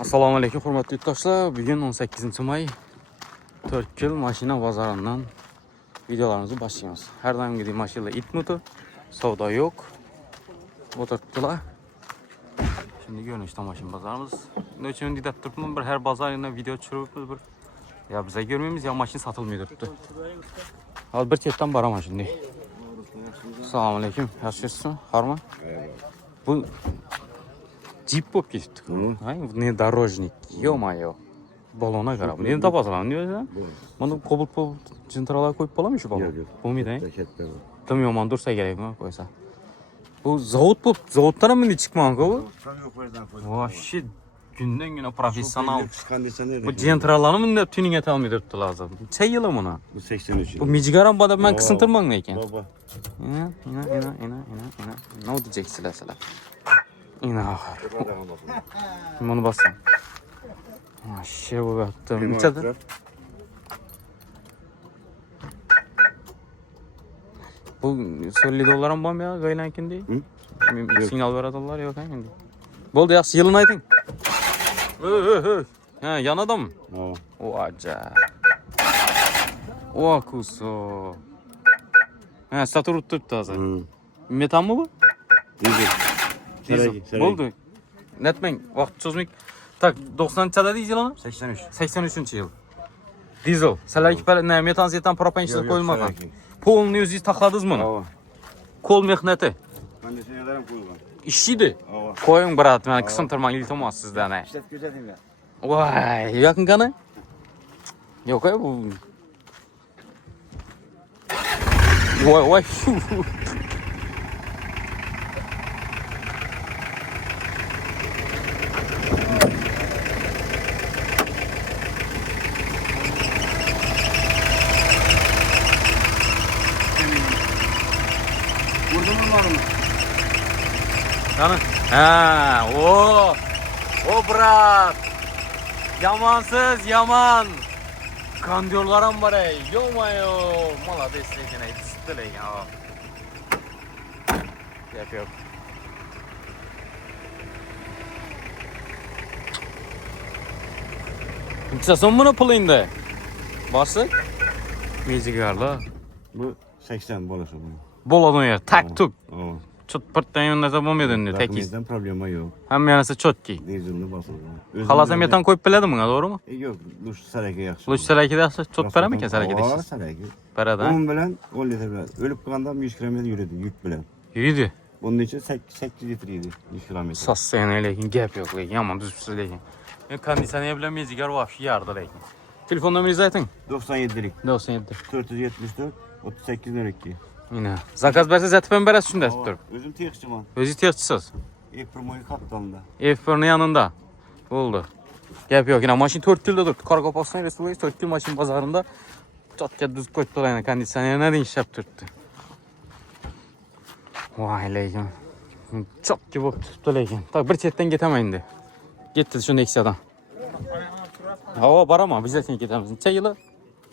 Assalomu alaykum hurmatli yurtdoshlar. Bugun 18 may 4 yil mashina bozoridan videolarimizni boshlaymiz. Har doimgidek mashinalar itmudi, savdo yo'q. O'tiribdilar. Şimdi görünüşte mashina bozorimiz. Nechun deb turibman, bir har bozordan video tushiribmiz bir. Ya bize görmeymiz ya mashina satılmıyor turibdi. Hozir bir chetdan boraman shunday. Assalomu alaykum. Yaxshisiz? Harmi? Bu Jeep bo'lib ketibdi. Hay, внедорожник. Ё-моё. Balona qarab. Endi topasan, deysan? Mana Cobalt jentralar qo'yib bo'ladimi shu balon? Bo'lmaydi, ha? Tim yomon dursa kerakmi qo'ysa. Bu zavod bo'lib, zavoddan ham bunday chiqmagan-ku bu. Voshshi günden professional. Bu jentralarni bunday tuning eta olmaydi turibdilar. Necha yili buni? Bu 83. Bu mijigaram bada men qisıntirman ekan. Baba. Ina. Ne diyeceksizlar sizlar? İna. Bunu basın. Şey bu yaptım. Neçədir? Bu $50 mı ya? Gaylankin değil. Sinyal veradilar yok ha şimdi. Boldu yaxşı yılını aytın. Ha, yan adam. O acayip. O kuso. Ha, satır tuttu hazır. Metan mı bu? Dizel. Boldu. Netmen vaqt cho'zmay. Tak 90-chada dizel onu? 83. 83-yil. Dizel. Salaki ne metan zetan propan ishini qo'yilmagan. Polni o'zingiz taxladingizmi buni? Qo'l mehnati. Kondisyonerlerim koyulgan. İşçiydi. Qo'ying brat, men qisıntirman iltimos sizdan. İşlet gözetim ya. Vay, yaqin qani? Yo'q bu. Voy. Vurdunuz var mı? Tanı? Ha, o brat. Yamansız yaman. Kandiyollarım var ey. Yo-mayo. Mala destekine yetiştiler ya. Yapıyor. Sen bunu puluydu. Basık. Mezigarla. Bu 80 bolası bu. Boladın yer. Tak tuk. Oo. Çıt pırttan yönünde bulmuyordu diyor. Tek Rakımızdan problemi yok. hem yanısı çok ki. Dizelini basıldı. Halasa metan koyup biledin mi doğru mu? Yok. Luş sarayke yakşı. Luç sarayki de çok para mı ki sarayki de? Var sarayke. Para da. Onun bilen 10 litre bilen. Ölüp kalandan 100 kilometre yürüdü yük bilen. Yürüdü. Bunun için 8 litreydi 100 kilometre. Sas sen lekin gap yok lekin. Yaman düzüpsüz lekin. Kondisyoner bilen mezigar var yardı lekin. Telefon numarayı aytın. 97'lik. 97. 474 38 02. Yine. Zakaz berse zatip ben beres şunda tutup. Özüm tekçiman. Özü ihtiyaçsız. Promoyu kaptanında. F1'nin yanında. Oldu. Gap yok yine maşin 4 yılda durdu. Kargopastan Respublikası 4 yıl maşin pazarında çatça düz koydu yani kondisyoner ne iş yaptırdı. Vay lekin. Çok gibi tuttu lekin. Tak bir çetten getemeyindi. Gitti şu Nexia'dan. Hava var ama biz de seni getemezsin. Neçə yılı?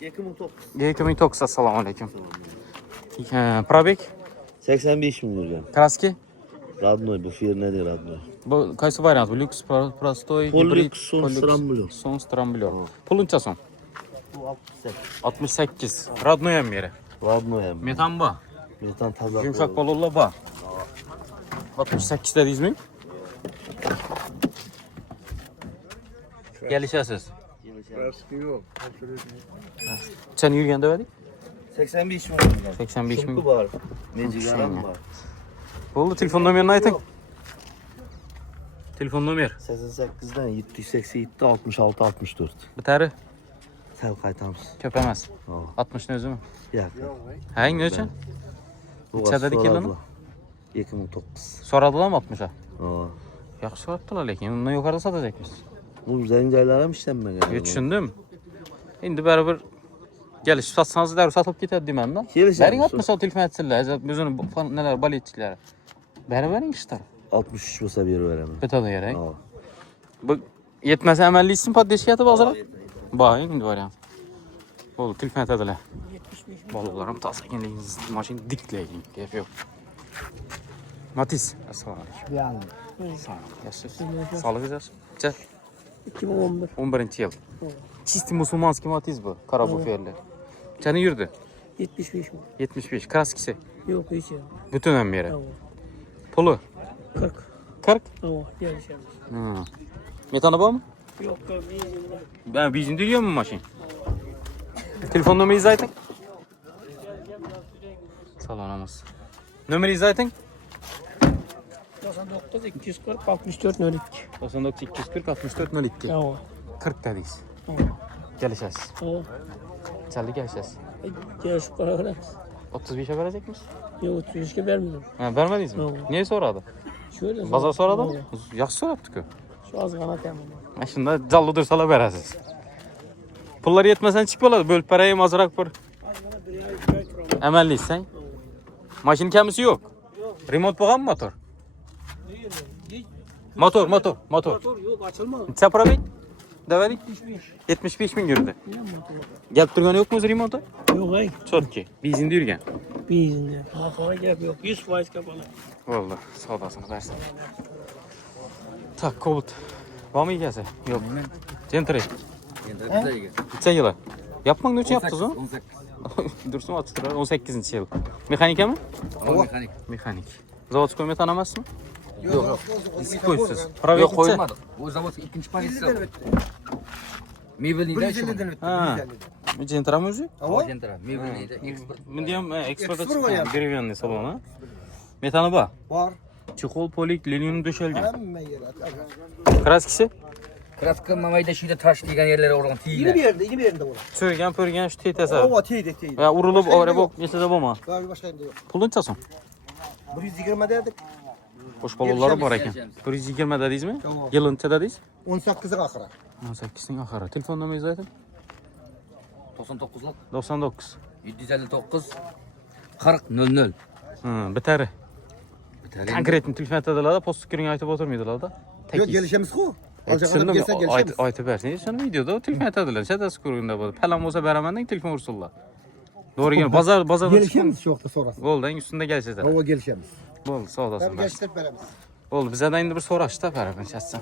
2009. 2009. Assalamu aleyküm. Probek? 85 bin lira. Kraski? Radnoy bu fiyat nedir Radnoy? Bu kaysı variant? Bu lüks, prostoy, Polux, son Stramblo. Son Stramblo. Pulunça son? Bu 68. 68. Radnoya mı yeri? Radnoy hem. Metan bu. Metan taza. Yumuşak balolla bu. 68 dediyiz mi? Gelişəsiz. Sen yürüyende verdik? 85 bin lira. 85 Şunku bin. var. Necigaram var. Oldu telefon numaranı aytın. Telefon numara. 88'den 787 66 64. Biteri. Sen kaytamız. Köpemez. Ha. 60 ne özü mü? Yak. Hangi ne için? Neçədə kilonu? 2009. Soradılar mı 60'a? Ha. Yaxşı sorattılar lekin. Ondan yukarıda satacakmış. Bu zencaylara mı işlenme galiba? Düşündüm. İndi beraber gelişip satsanız der satılıp gider demem lan. Gelişer Verin misin? 60 telefon etsinler. Bizonu neler baletçiler. Verin işte. 63 olsa bir veremem. Betada gerek. Ha. Bu yetmez emelli isim padeşiyatı bazıra. Bakayım şimdi var ya. Bolu telefon etediler. Balıklarım tasa kendiniz maşin dikleyin. Keyif yok. Matiz. Assalamu alaikum. Yani. Sağ ol. Yaşasın. Sağlık güzel. Gel. 2011. 11 yıl. Çisti musulmanski matiz bu. Kara buferli. Çanı yürüdü. 75 mi? 75. Kraskisi. Yok hiç yok. Bütün ömrü. Tamam. Pulu. 40. 40. Tamam. Gelişemiz. Hı. Metanı var mı? Yok yok. İzinde. Ben bizim duyuyor mu maşin? Telefon numarayı zaten. Salonumuz. Numarayı zaten. 99 240 64 02. 99 240 64 02. Tamam. 40 dediniz. Tamam. Geleceğiz. Tamam. Çaldı geleceğiz. Gel şu para veririz. 35'e verecek misin? Yok 33'e vermedim. Ha, vermediniz mi? Tamam. Niye soradı? Şöyle. Bazar soradı Tamam. mı? Yaxşı soradı ki. Şu az kanat hemen. Ha, şimdi canlı dursalar verəsiz. Pullar yetmesen çık boladı. Bölüp parayı azırak bir. Əməlliysən. Maşın kəmisi yok. Remont boğan mı motor? Motor. Motor yok açılmadı. Neçə para bey? Dəvəlik? 75 bin girdi. Gəlib durğanı yok mu remonta? Yok ay. Çok ki. Bizində yürgən. Bir izinde. Hafaya gel yok. 100% kapalı. Vallahi sağdasını versin. Tak kovut. Var mı hikayesi? Yok. Gentry. Neçə yılı? Yapmak ne için yaptınız o? 18. Dursun atıştırar. 18. yıl. Mekanik mi? Mekanik. Mekanik. Zavodskoy tanımazsın mı? Yok. Koysuz. Para Yok yok koymadık. O zaman ikinci paketi. Meyveliydi şu an. Ha. Gentra mı özü? Argentina. Meyveliydi. Export. Ben diyeyim eksporta Eksport var ya. çıkan. Grevyanlı salona. Metanı ba. Var. Çikol polik linium döşelgen. Hemen yer. Kraskisi. Kraska mamayda şuyda taş diyen yerlere oradan Yeni bir tiyle. yerde, yeni bir yerinde var. Sörgen pörgen şu teytese. Ova teyde. Ya urulup Başka oraya yerinde bok yese de boma. Daha bir başka yerinde yok. Pulun çalsın. 120 derdik. Boş balaları var eken. 120 dediyiz mi? Tamam. Yılın çe dediyiz? 18'e akıra. 18'in ahırı. Telefon numarayı zaten? 99'luk 99. 759 40 00. Hı, biteri. Konkretni telefon etediler de post tükürün aytıp oturmaydılar da. Yok gelişemiz ko. Alacak adam gelse Düşündüm gelişemiz. aytıp versin. Sonra videoda telefon etediler. Çetesi kurunda bu. Pelam olsa beramenden telefon vursunlar. Doğru gene. Bazarda çıkın. Gelişemiz çok da sonrası. Oldu en üstünde geleceğiz. Ova gelişemiz. Oldu sağ olasın. Ben geçtik beremiz. Oldu bize de indi bir soru açtı. Beraber çatsan.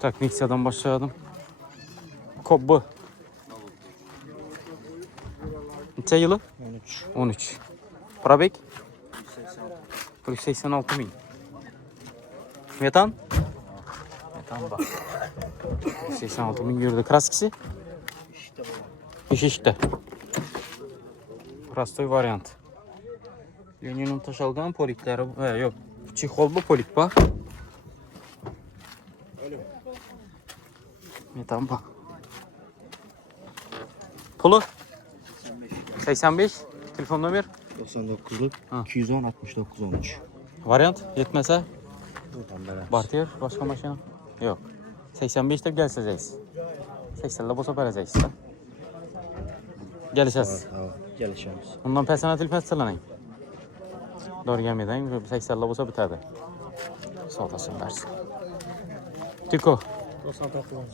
Tak Niksa'dan başladım. Kobbu. Neçə yılı? 13. Probek? 186 bin. Metan? Metan bak. 186 bin yürüdü. Kraskisi? İşte. Prostoy variant. Yönünün taşalgan polikleri. Yok. Çikollu polik bak. Metan bak. Pulu? 85. Telefon numara? 99'luk Ha. 210 69 13. Variant yetmese? Buradan beraber. Bartier başka maşina? Yok. 85'te gelseceğiz. 80'de bosa vereceğiz da. Geleceğiz. Tamam. Gelişemiz. Ondan personel telefon sıralayın. Doğru gelmeden 80'de bosa biterdi. Soğutasın versin. Tiko.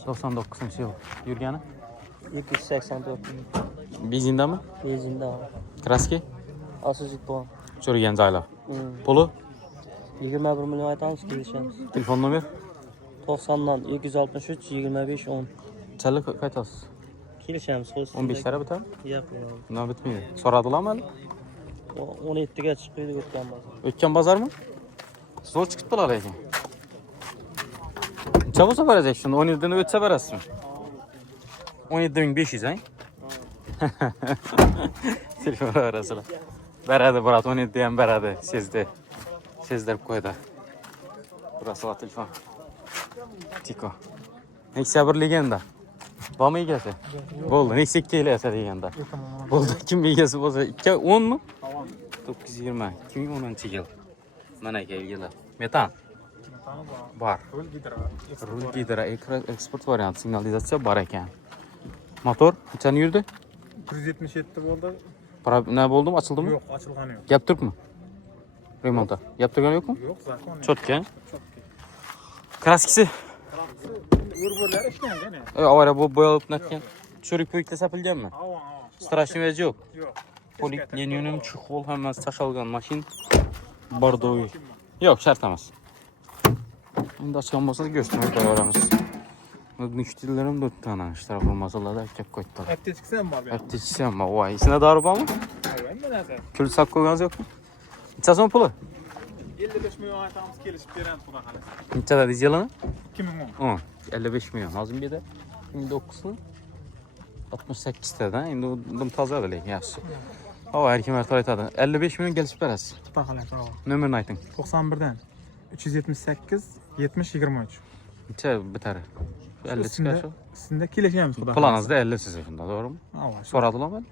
99. yıl. Yürgeni? 284 Bizinde mi? izinde abi. Kraski? Asıcık puan. Çürüyen zayla. Pulu? 21 milyon aydan gelişemiz. Telefon numara? 90'dan 263 25 10. Çəli kaç az? Gelişemiz. 15 lira biter. Yapın abi. Ne bitmiyor. Soradılar mı? 17'ye çıkıyordu götüren bazı. Ötken bazar mı? Zor çıkıttılar lekin. Çabusa verecek şunu. 17'den ötse verersin. 17.500 he? Telefonu arasıla. Berədi Murat 17 diyen berədi. Sizdi. Sizdir koydu. Burası var telefon. Tiko. Nexia bir legenda. Var mı ilgisi? Oldu. Nexia 2 ile ese legenda. Oldu. Kim bilgisi olsa? 10 mu? 920. 2010 yıl. Mana yılı. Metan. Var. Rul gidera eksport variant signalizatsiya var ekan. Motor qancha yurdi? 177 bo'ldi. Para ne oldu? Açıldı mı? Yo'q, ochilgani yo'q. Yaptırık mı? Remonta. Yaptırgan yok mu? Yo'q, zakon. Çotken. Kraskisi. Urgurlar ishlangan ne? Avara bu boyalıp netken. Çörük pöyükte sapılgan mı? Ava. Straşni vezi yok. Yo'q. Polik, linium, çuxol, hemen taşalgan maşin. Bardoyu. Yok, şart emas. Endi açgan bo'lsa gösterib qo'yamiz. Müşterilerim 4 tane işler olmasalar da erkek koydular. Aptechkisi ham bor bu. Ertesi ama vay. İçine darı var mı? Aynen narsa. Kül sak koyganız yok mu? Neçe son pulu? 55 milyon aytamiz kelishib beramiz xudo xolasa. Neçe de diyeceğim? 2010. 55 milyon. Azim bir de. 29'u 68 tane. Şimdi o taze bile. Yaxşı. Hava erken mertebe aytadı. 55 milyon gelişip verəsiz. Xudo xolasa. Nömerini aytın. 91'den 378 70 23. Neçe biter? 50 çıkar şu. Sizin kelishamiz xudo xolasa. Planınızda 50 sizin şimdi doğru mu? Ava. Soradılar mı?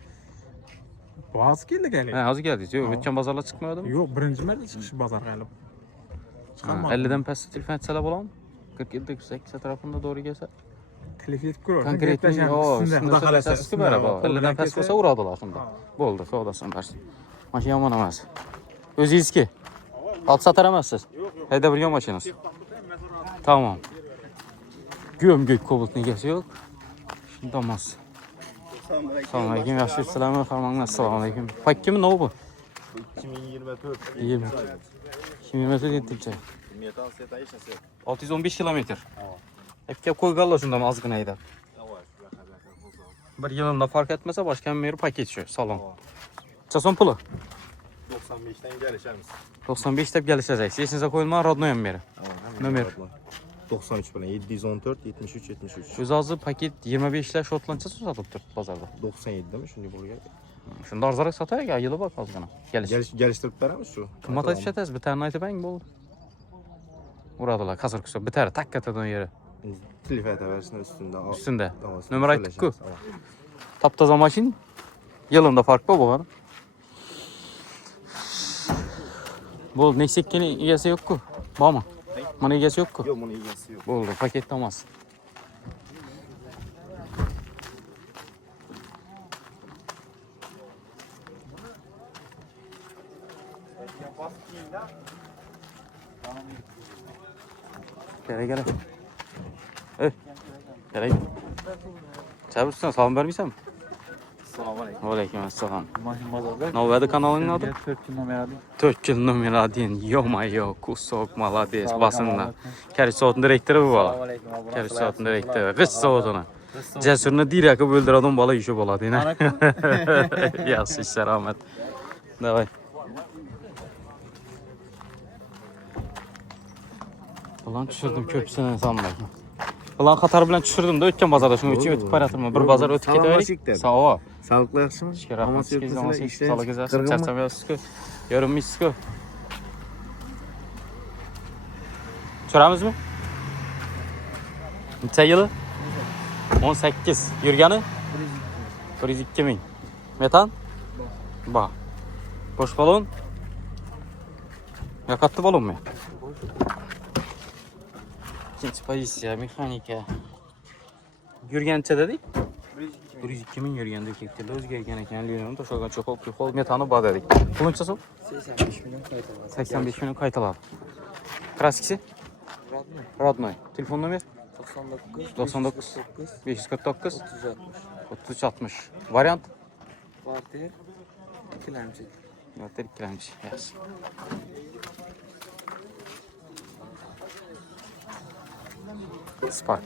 Boğaz keldi He geliyor. az geldi. Yok geçen pazarla çıkmıyordu mu? Yo'q, birinchi marta chiqishi bozorga qilib. Ha, 50'den pes telefon etseler bulan. 47 8 tarafında doğru gelse. Klif yetib ko'ramiz. Konkret mi? O, Sizin xudo xolasa. üstü merhaba. 50'den pes olsa uğradılar şimdi. Boldu. Sodasın versin. Maşin yaman emez. Özü eski. Alt satar emezsiz. Heyde bir maşinası. Tamam. Gömgök kobult negesi yok. Şimdi olmaz. Selamünaleyküm. Yaxşı selamlar farmanlar. Selamünaleyküm. Pak kimin o bu? 2024. 20. 2024 yettikçe. 615 kilometre. Hep koygallar şundan azgın ayda. Bir yılında fark etmese başka bir yeri paket şu salon. Çason pulu? 95'ten gelişemiz. 95 tep gelişecek. Sesinize koyulma radnoyam beri. Nömer. 93 bilen 714 73 73. Öz azı paket 25 ile şotlança satıp durdu pazarda. 97 değil mi? Şimdi buraya. Şimdi arzarak satıyor ya yılı bak azgına. Geliştirip veremiz şu. Kımmat etişetez bir tane aytı ben gibi oldu. Uradılar kasır kusur bir tane tak katadığın yere. Telefon versin üstünde. Üstünde. Tamam, Nömer ayttık ku. tamam. Taptaza maşin. Yılında fark var bu var. Bu neksekkeni iyesi yok ku. Var mı? Bana iyesi yok ku. Yok bunun ilgisi yok. Oldu paket tamaz. Gel. Gel. Çabuk salam vermişsem mi? Assalomu Aleyküm selam. Mashina bozorda. Novada kanalının adı? 4 yil nomerali. 4 yıl numaradin. Yo kusok malades basında. Keriş soğutun direktörü bu bala. Assalomu alaykum. Keriş soğutun direktörü. Kış soğutuna. Cesurunu direkt öldür adam bala işi bala dine. Yaxşı işler Ahmet. Davay. Ulan düşürdüm köpüsüne sanmayın. Ulan Katar bilen düşürdüm de ötken bazarda şunu için ötüp paratırma. Bir bazar ötüp Salamlaşık Sağ ol. Sağlıklı yaxşımı? Şükür rahmet siz ama siz sağlık güzelsin. Çarşamba sıkı. Yorummuş sıkı. Çöramız mı? Neçe yılı? 18. Yürgeni? 102 bin. Metan? Bak. Boş balon? Yakatlı balon mu? İkinci pozisiya, mexanika. Yürgençe dedik. 102 bin yürgende erkeklerle özgürgen ekenliğini toşalgan çok kol metanı bağ dedik. Bulunca son? 85 milyon qaytalar. 85 milyon kayıtaladı. Kraskisi? Radnoy. Telefon numer? 99 549 33 60. Variant? Parter. İkilemci. Yok, ikilemci. Yes. Spark.